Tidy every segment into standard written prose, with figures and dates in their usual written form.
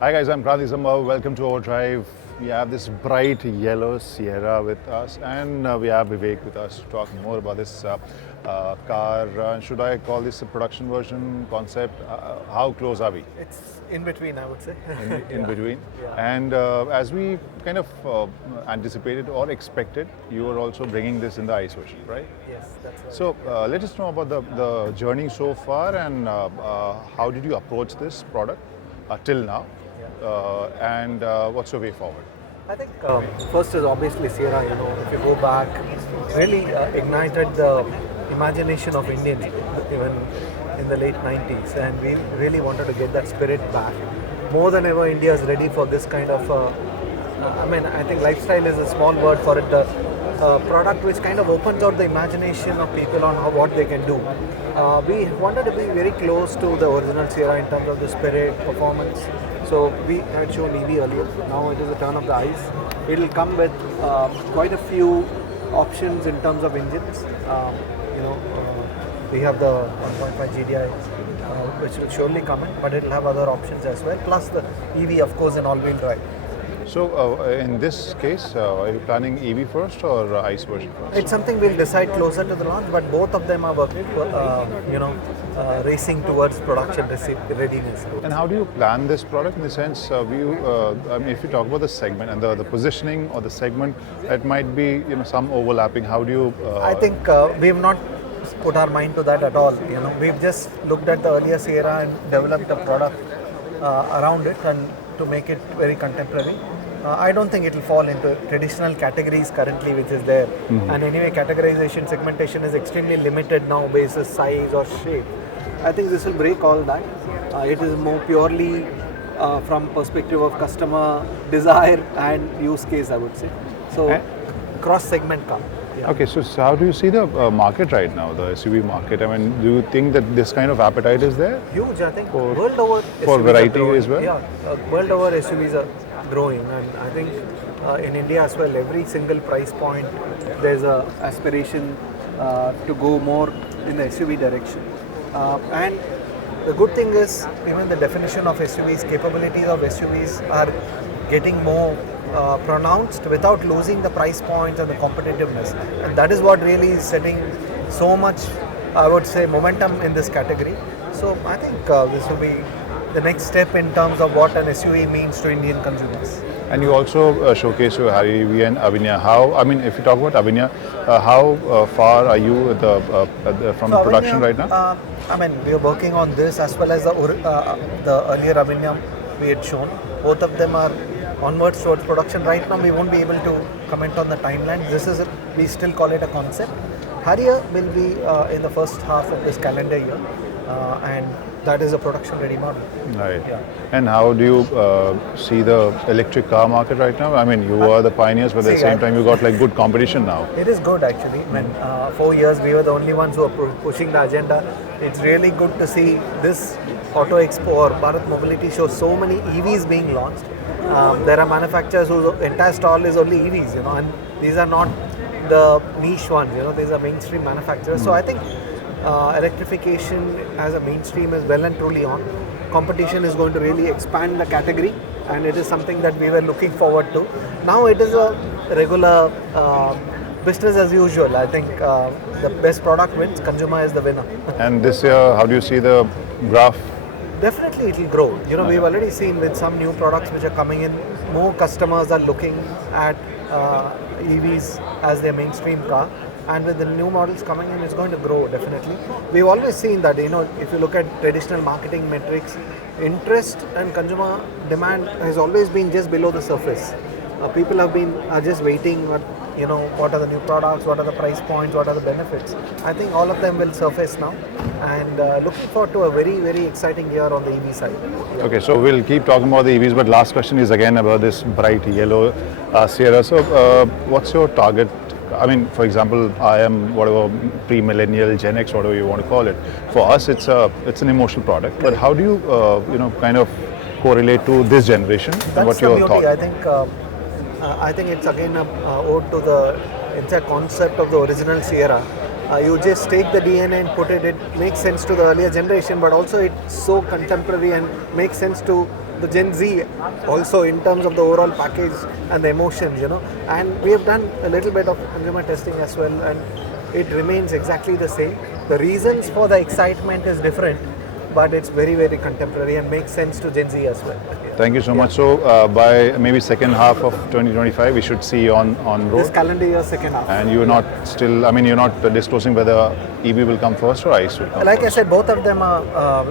Hi guys, I'm Krati Sambhav. Welcome to OVERDRIVE. We have this bright yellow Sierra with us, and we have Vivek with us to talk more about this car. Should I call this a production version concept? How close are we? It's in between, I would say. In between. Yeah. And as we kind of anticipated or expected, you are also bringing this in the ICE version, right? Yes, that's right. So let us know about the journey so far, and how did you approach this product till now, and what's your way forward? I think first is obviously Sierra, if you go back, really ignited the imagination of Indians even in the late 90s, and we really wanted to get that spirit back. More than ever, India is ready for this kind of, I think lifestyle is a small word for it. The product which kind of opens out the imagination of people on what they can do. We wanted to be very close to the original Sierra in terms of the spirit, performance. So we had shown EV earlier. Now it is a turn of the eyes. It will come with quite a few options in terms of engines. We have the 1.5 GDI, which will surely come in, but it will have other options as well. Plus the EV, of course, in all-wheel drive. So in this case, are you planning EV first or ICE version first? It's something we'll decide closer to the launch, but both of them are working, racing towards production readiness. And how do you plan this product in the sense, if you talk about the segment and the positioning or the segment, it might be some overlapping. How do you? I think we have not put our mind to that at all. We've just looked at the earlier Sierra and developed a product around it and to make it very contemporary. I don't think it will fall into traditional categories currently which is there. And anyway, categorization, segmentation is extremely limited now based on size or shape. I think this will break all that. It is more purely from perspective of customer desire and use case, I would say. So cross-segment car. Yeah. Okay, so how do you see the market right now, the SUV market? I mean, do you think that this kind of appetite is there? Huge, I think. World over, for SUVs variety as well? Yeah, world over SUVs are growing, and I think in India as well, every single price point, there's a aspiration to go more in the SUV direction. And the good thing is, even the definition of SUVs, capabilities of SUVs are getting more pronounced without losing the price points and the competitiveness. And that is what really is setting so much, I would say, momentum in this category. So I think this will be the next step in terms of what an SUV means to Indian consumers. And you also showcase your Harry EV and Avinya. If you talk about Avinya, how far are you from So production Avinya, right now? We are working on this as well as the earlier Avinya we had shown. Both of them are onwards towards production. Right now we won't be able to comment on the timeline. We still call it a concept. Harrier will be in the first half of this calendar year, and that is a production ready model. Right. Yeah. And how do you see the electric car market right now? I mean, you are the pioneers, but at the same time you got like good competition now. It is good actually. 4 years we were the only ones who are pushing the agenda. It's really good to see this Auto Expo or Bharat Mobility show so many EVs being launched. There are manufacturers whose entire stall is only EVs, and these are not the niche ones, these are mainstream manufacturers. So I think electrification as a mainstream is well and truly on. Competition is going to really expand the category, and it is something that we were looking forward to. Now it is a regular business as usual. I think the best product wins, consumer is the winner. And this year, how do you see the graph? Definitely it will grow. We've already seen with some new products which are coming in, more customers are looking at EVs as their mainstream car. And with the new models coming in, it's going to grow definitely. We've always seen that, if you look at traditional marketing metrics, interest and consumer demand has always been just below the surface. People are just waiting at, what are the new products, what are the price points, what are the benefits. I think all of them will surface now, and looking forward to a very, very exciting year on the EV side. Okay, so we'll keep talking about the EVs, but last question is again about this bright yellow Sierra. So what's your target? I mean, for example, I am whatever pre-millennial, Gen X, whatever you want to call it. For us, it's an emotional product. But how do you, kind of correlate to this generation? That's and what the your beauty. thought? I think it's again an ode to the entire concept of the original Sierra. You just take the DNA and put it. It makes sense to the earlier generation, but also it's so contemporary and makes sense to the Gen Z also in terms of the overall package and the emotions, and we have done a little bit of consumer testing as well, and it remains exactly the same. The reasons for the excitement is different, but it's very, very contemporary and makes sense to Gen Z as well. Thank you so much. So by maybe second half of 2025, we should see you on road. This calendar year, second half. And you're not still, I mean, you're not disclosing whether EV will come first or ICE will come Like first. I said, both of them are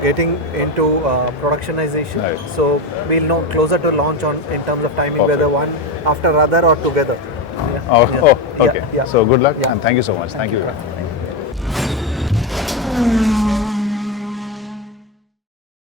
getting into productionization. Right. So we'll know closer to launch in terms of timing, Perfect. whether one after other or together. Oh, Yeah. oh, Yeah, okay. yeah. So good luck Yeah. and thank you so much. Thank you. you.